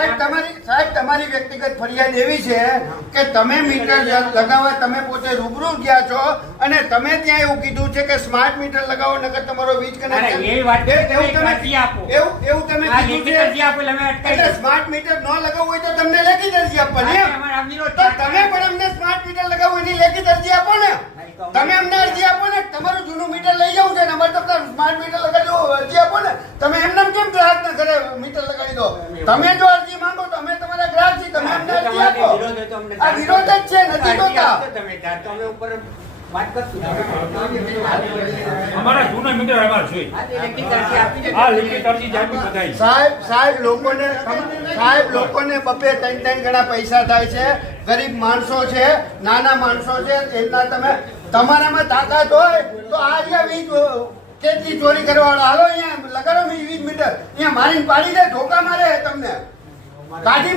સાહેબ તમારી વ્યક્તિગત ફરિયાદ એવી છે કે તમે મીટર લગાવવા તમે પોતે રૂબરૂ ગયા છો અને તમે ત્યાં એવું કીધું છે કે સ્માર્ટ મીટર લગાવો નકર તમારો વીજ કનેક્શન એવું તમે કીધું છે એટલે સ્માર્ટ મીટર ન લગાવવું હોય તો તમને લેખિત અરજી આપવાની તો તમે પણ અમને સ્માર્ટ મીટર લગાવવું એની લેખિત અરજી આપો ને તમે અમને અરજી આપો ને તમારું જૂનું મીટર લઈ જવું છે ને અમારે તો સ્માર્ટ મીટર લગાડજો અરજી આપો ને તમે એમને કેમ ગ્રાહક ના ઘરે મીટર લગાડી દો તમે જો અરજી માંગો તો અમે તમારા ગ્રાહક છીએ તમે અમને અરજી આપો આ વિરોધ જ છે નથી જોતા અમારા જૂના મીટર અમાર છે આ લેખિત અરજી જામી બધાય સાહેબ લોકોને બપે 3 ગણા પૈસા થાય છે ગરીબ માણસો છે નાના માણસો છે એમના તમે તમારામાં તાકાત હોય તો આ જે વીજ કેટલી ચોરી કરવાવાળા હાલો અહીંયા લગાડો વીજ મીટર અહીંયા મારીને પાડી દે ધોકા મારે તમને કાઢી